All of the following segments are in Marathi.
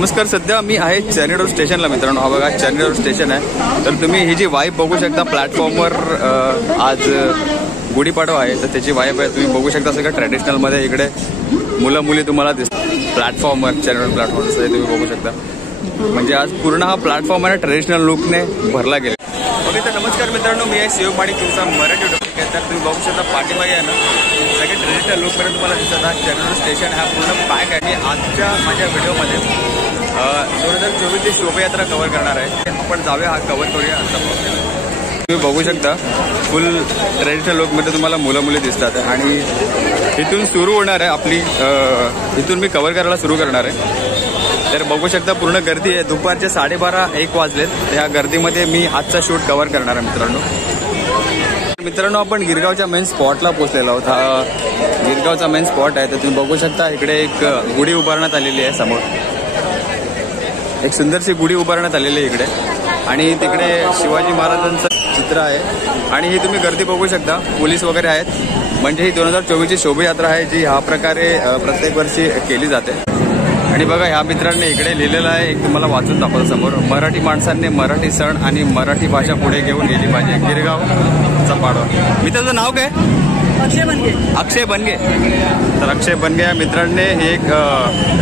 नमस्कार, सध्या मी आहे चेन्नई रोड स्टेशनला मित्रांनो. हा बघा चेन्नई रोड स्टेशन आहे. तर तुम्ही ही जी वाईब बघू शकता प्लॅटफॉर्मवर, आज गुढीपाडवा आहे तर त्याची वाईब आहे. तुम्ही बघू शकता सगळं ट्रॅडिशनलमध्ये. इकडे मुलं मुली तुम्हाला दिसतात प्लॅटफॉर्मवर, चेन्नई रोड प्लॅटफॉर्म असं तुम्ही बघू शकता. म्हणजे आज पूर्ण हा प्लॅटफॉर्म आहे ट्रेडिशनल लुकने भरला गेला. ओके, तर नमस्कार मित्रांनो, मी आहे शिव माडी, तुमचा मराठी टॉपिक आहे. तर तुम्ही बघू शकता पाठीमागे आहे ना सगळे ट्रेडिशनल लुकपर्यंत तुम्हाला दिसत. हा चेन्नई रोड स्टेशन हा पूर्ण पॅक आहे. आजच्या माझ्या व्हिडिओमध्ये 2024ची शोभायात्रा कव्हर करणार आहे. आपण जाऊया, हा कव्हर करूया. तुम्ही बघू शकता फुल ट्रेडिशनल लुकमध्ये तुम्हाला मुलं मुली दिसतात. आणि इथून सुरू होणार आहे आपली, इथून मी कव्हर करायला सुरू करणार आहे. तर बघू शकता पूर्ण गर्दी आहे. दुपारचे 12:30-1 वाजलेत. ह्या गर्दीमध्ये मी आजचा शूट कव्हर करणार आहे मित्रांनो. आपण गिरगावच्या मेन स्पॉटला पोहोचलेलो आहोत. हा गिरगावचा मेन स्पॉट आहे. तर तुम्ही बघू शकता इकडे एक गुढी उभारण्यात आलेली आहे. समोर एक सुंदरशी गुढी उभारण्यात आलेली आहे इकडे. आणि तिकडे शिवाजी महाराजांचं चित्र आहे. आणि ही तुम्ही गर्दी बघू शकता, पोलीस वगैरे आहेत. म्हणजे ही 2024ची शोभायात्रा आहे जी ह्या प्रकारे प्रत्येक वर्षी केली जाते. आणि बघा ह्या मित्रांनी इकडे लिहिलेलं आहे, एक तुम्हाला वाचून दाखवतो समोर. मराठी माणसांनी मराठी सण आणि मराठी भाषा पुढे घेऊन गेली पाहिजे. गिरगावचा पाडवा. मित्राचं नाव काय? अक्षय बनगे. तर अक्षय बनगे या मित्रांनी हे एक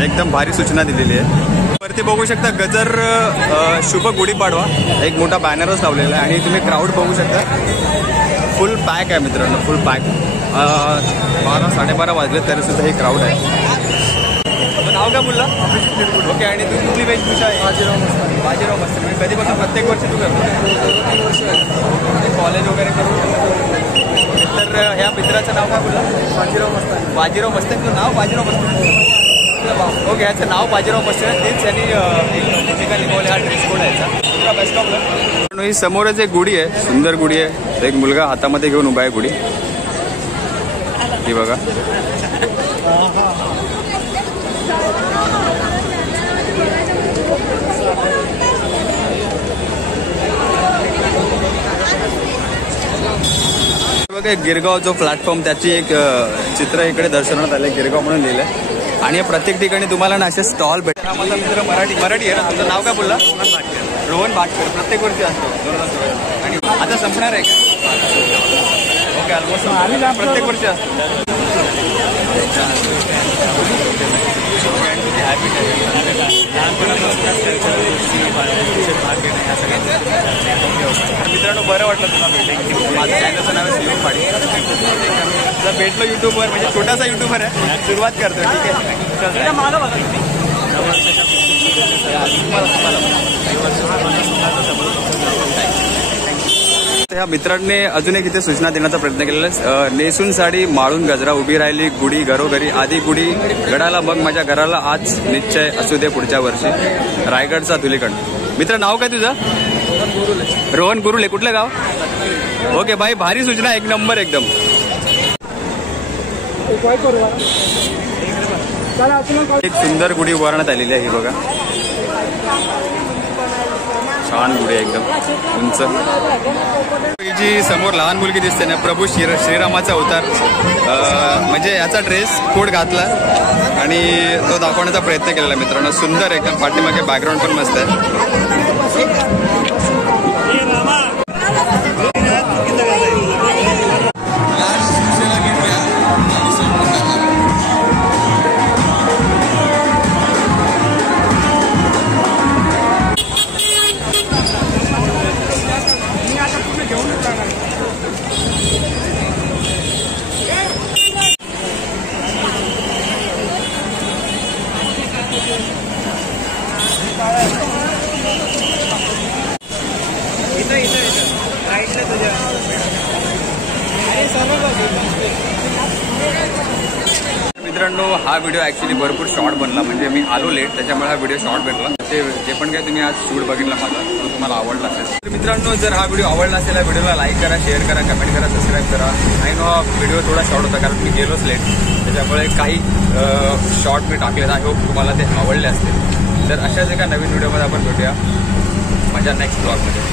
एकदम भारी सूचना दिलेली आहे. वरती बघू शकता गजर शुभ गुढीपाडवा एक मोठा बॅनरच लावलेला आहे. आणि तुम्ही क्राऊड बघू शकता, फुल पॅक आहे मित्रांनो, फुल पॅक. 12-12:30 वाजले तरी सुद्धा हे क्राऊड आहे. नाव काय बोलला? ओके. आणि तू कुठली वेशभूषा आहे? बाजीराव मस्तानी. मी कधीपासून प्रत्येक वर्षी तू करतो कॉलेज वगैरे करून. तर ह्या मित्राचं नाव काय बोलला? बाजीराव मस्तानी. तुझं नाव बाजीराव मस्तानी? ओके, ह्याचं नाव बाजीराव मस्तानी. तेच यांनी एक भूमिका निभावली. हा ड्रेस कोड आहे तुमचा बेस्ट ऑफ. ही समोरच एक गुढी आहे, सुंदर गुढी आहे. एक मुलगा हातामध्ये घेऊन उभा आहे गुढी. ही बघा. बघा गिरगाव जो प्लॅटफॉर्म त्याची एक चित्र इकडे दर्शवण्यात आले, गिरगाव म्हणून लिहिलंय. आणि प्रत्येक ठिकाणी तुम्हाला ना असे स्टॉल भेटतात. हा माझा मित्र मराठी आहे ना. तुझं नाव काय बोलला? रोहन भाटकर. प्रत्येक वर्षी असतो 2024. आणि आता संपणार आहे का? ओके, ऑलमोस्ट प्रत्येक वर्षी असतो. मित्रांनो, बरं वाटलं तुला भेटलं. माझं चॅनलचं नाव आहे शिव माडी. जर भेटलो युट्यूबवर, म्हणजे छोटासा युट्यूबर आहे, सुरुवात करतो. ठीक आहे. ह्या मित्रांनी अजून एक इथे सूचना देण्याचा प्रयत्न केलेला आहे. नेसून साडी माळून गजरा उभी राहिली गुढी घरोघरी. आधी गुढी गडाला बघ माझ्या घराला आज निश्चय असू दे पुढच्या वर्षी. रायगडचा धुलीकण. मित्र नाव काय तुझं? रोहन गुरुले. कुठलं गाव? ओके भाई, भारी सूचना, एक नंबर एकदम. एक सुंदर गुढी उभारण्यात आलेली आहे. ही बघा, छान गुढी आहे एकदम उंच. ही जी समोर लहान मुलगी दिसते ना, प्रभू श्रीरामाचा अवतार, म्हणजे याचा ड्रेस कोड घातला आणि तो दाखवण्याचा प्रयत्न केलेला मित्रांनो. सुंदर एकदम. पाठीमागे बॅकग्राऊंड पण मस्त आहे. मित्रांनो, हा व्हिडिओ ॲक्च्युली भरपूर शॉर्ट बनला. म्हणजे मी आलो लेट, त्याच्यामुळे हा व्हिडिओ शॉर्ट भेटला. ते जे पण काय तुम्ही आज शूट बघितला माझा, तो तुम्हाला आवडला असेल. तर मित्रांनो, जर हा व्हिडिओ आवडला असेल, या व्हिडिओला लाईक करा, शेअर करा, कमेंट करा, सबस्क्राईब करा. आणि हा व्हिडिओ थोडा शॉर्ट होता कारण मी गेलोच लेट, त्याच्यामुळे काही शॉर्ट मी टाकलेत. आय होप तुम्हाला ते आवडले असतील. तर अशाच एका नवीन व्हिडिओमध्ये आपण भेटूया माझ्या नेक्स्ट ब्लॉगमध्ये.